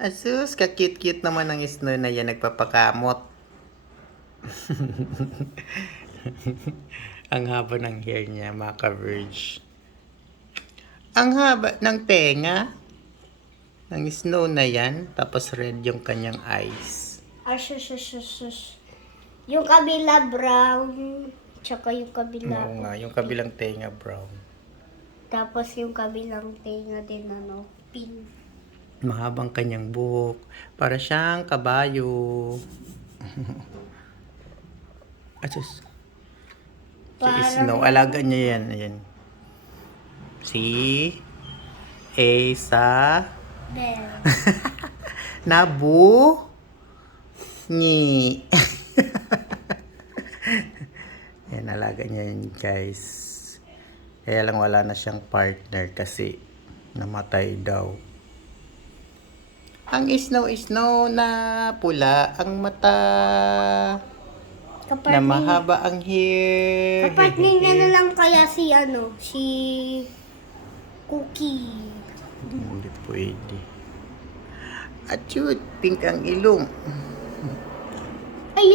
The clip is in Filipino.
Asus, ka-cute-cute naman ng Snow na yan, nagpapakamot. Ang haba ng hair niya, mga ka-verge. Ang haba ng tenga ng Snow na yan, tapos red yung kanyang eyes. Yung kabila brown, tsaka yung kabila. Oo nga, yung kabilang tenga brown. Tapos yung kabilang tenga din pink. Mahabang kanyang buhok, para siyang kabayo. Asus. Si Parang- Snow, alaga niya yan. Ayan. Si Asa Bell. Nabu Ni. Yan, alaga niya yan, guys. Kaya lang wala na siyang partner kasi namatay daw. Ang Snow na pula ang mata. Na mahaba ang hair. Kapatid niya na lang kaya si Cookie. Hindi pwede. At pink ang ilong. Ay,